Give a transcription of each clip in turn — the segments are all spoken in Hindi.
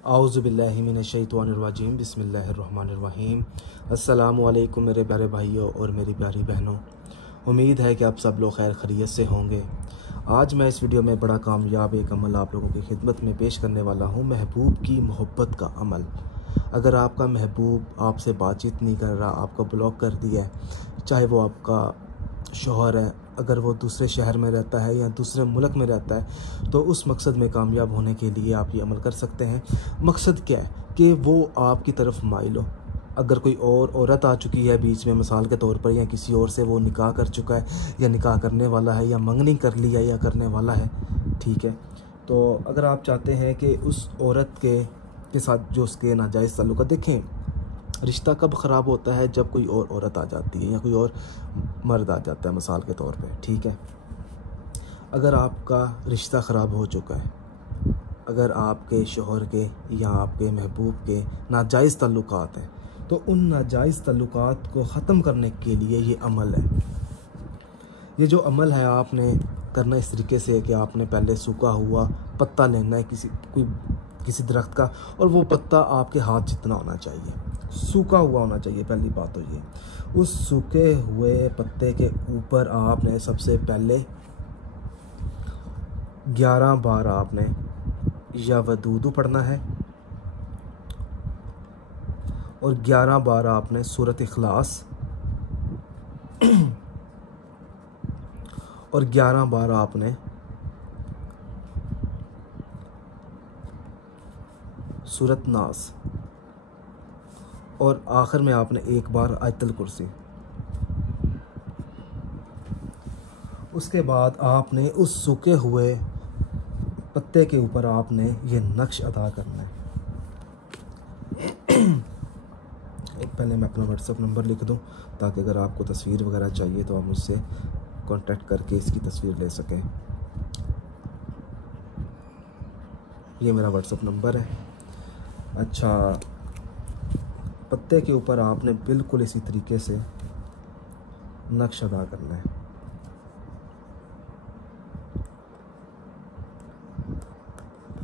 आऊज़ुबिल्लाहि मिनश्शैतानिर्रजीम बिस्मिल्लाहिर्रहमानिर्रहीम। अस्सलामु अलैकुम मेरे प्यारे भाइयों और मेरी प्यारी बहनों, उम्मीद है कि आप सब लोग खैर खैरियत से होंगे। आज मैं इस वीडियो में बड़ा कामयाब एक अमल आप लोगों की खिदमत में पेश करने वाला हूँ, महबूब की मोहब्बत का अमल। अगर आपका महबूब आपसे बातचीत नहीं कर रहा, आपको ब्लॉक कर दिया है, चाहे वो आपका शौहर है, अगर वो दूसरे शहर में रहता है या दूसरे मुल्क में रहता है, तो उस मकसद में कामयाब होने के लिए आप ये अमल कर सकते हैं। मकसद क्या है कि वो आपकी तरफ माइल हो। अगर कोई और औरत आ चुकी है बीच में, मिसाल के तौर पर, या किसी और से वो निकाह कर चुका है या निकाह करने वाला है या मंगनी कर लिया या करने वाला है, ठीक है, तो अगर आप चाहते हैं कि उस औरत के साथ जो उसके नाजायज़ ताल्लुक़, देखें रिश्ता कब ख़राब होता है, जब कोई और औरत आ जाती है या कोई और मर्द आ जाता है, मिसाल के तौर पे, ठीक है। अगर आपका रिश्ता ख़राब हो चुका है, अगर आपके शौहर के या आपके महबूब के नाजायज़ ताल्लुकात हैं, तो उन नाजायज़ ताल्लुकात को ख़त्म करने के लिए ये अमल है। ये जो अमल है आपने करना इस तरीके से कि आपने पहले सूखा हुआ पत्ता लेना है किसी दरख्त का, और वो पत्ता आपके हाथ जितना होना चाहिए, सूखा हुआ होना चाहिए। पहली बात तो ये, उस सूखे हुए पत्ते के ऊपर आपने सबसे पहले 11 बार आपने या वदूदु पढ़ना है, और 11 बार आपने सूरत इखलास, और 11 बार आपने सूरत नास, और आखिर में आपने एक बार आयतुल कुर्सी। उसके बाद आपने उस सूखे हुए पत्ते के ऊपर आपने ये नक्श अदा करना है। एक पहले मैं अपना व्हाट्सएप नंबर लिख दूं, ताकि अगर आपको तस्वीर वगैरह चाहिए तो आप मुझसे कांटेक्ट करके इसकी तस्वीर ले सकें। ये मेरा व्हाट्सएप नंबर है। अच्छा, पत्ते के ऊपर आपने बिल्कुल इसी तरीके से नक्श अदा करना है।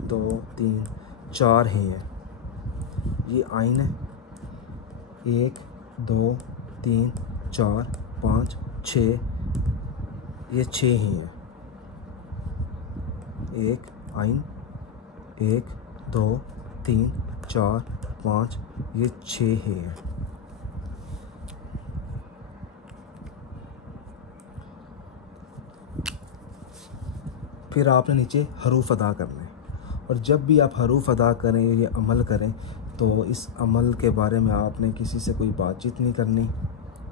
दो, तीन, चार हैं ये आइन है। 1, 2, 3, 4, 5, 6, ये 6 ही हैं। एक आइन, 1, 2, 3, 4, 5, ये 6 हैं। फिर आपने नीचे हरूफ अदा करने हैं, और जब भी आप हरूफ अदा करें, ये अमल करें, तो इस अमल के बारे में आपने किसी से कोई बातचीत नहीं करनी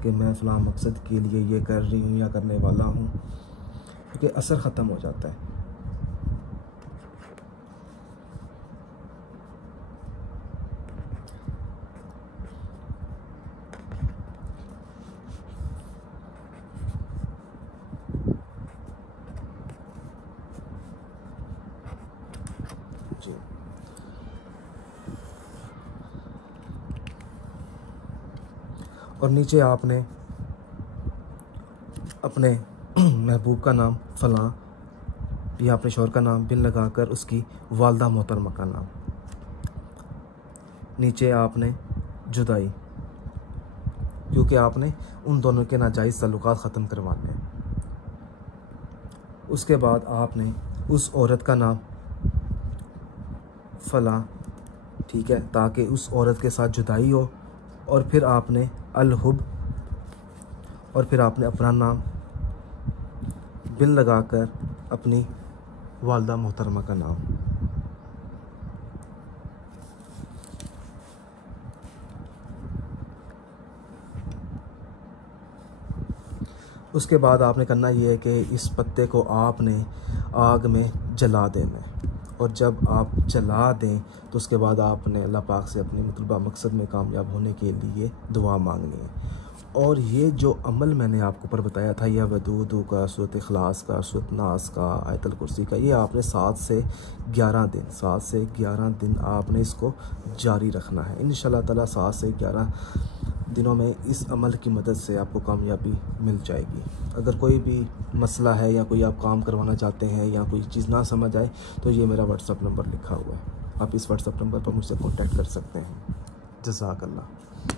कि मैं फ़लाँ मकसद के लिए ये कर रही हूँ या करने वाला हूँ, क्योंकि असर ख़त्म हो जाता है। जी, और नीचे आपने अपने महबूब का नाम फ़लाँ या अपने शौहर का नाम बिन लगाकर उसकी वालदा मोहतरमा का नाम, नीचे आपने जुदाई, क्योंकि आपने उन दोनों के नाजायज़ ताल्लुकात ख़त्म करवाने हैं। उसके बाद आपने उस औरत का नाम फ़लाँ, ठीक है, ताकि उस औरत के साथ जुदाई हो, और फिर आपने अल-हुब, और फिर आपने अपना नाम बिन लगाकर अपनी वालदा मोहतरमा का नाम। उसके बाद आपने करना ये है कि इस पत्ते को आपने आग में जला देना है, और जब आप जला दें तो उसके बाद आपने अल्लाह पाक से अपने मतलूबा मकसद में कामयाब होने के लिए दुआ मांगनी है। और ये जो अमल मैंने आपको ऊपर बताया था, यह वदूदु का, सूरत इखलास का, सूरत नास का, आयतुल कुर्सी का, ये आपने 7 से 11 दिन आपने इसको जारी रखना है। इंशाअल्लाह ताला 7 से 11 दिनों में इस अमल की मदद से आपको कामयाबी मिल जाएगी। अगर कोई भी मसला है या कोई आप काम करवाना चाहते हैं या कोई चीज़ ना समझ आए, तो ये मेरा व्हाट्सएप नंबर लिखा हुआ है। आप इस व्हाट्सएप नंबर पर मुझसे कॉन्टैक्ट कर सकते हैं। जज़ाकल्लाह।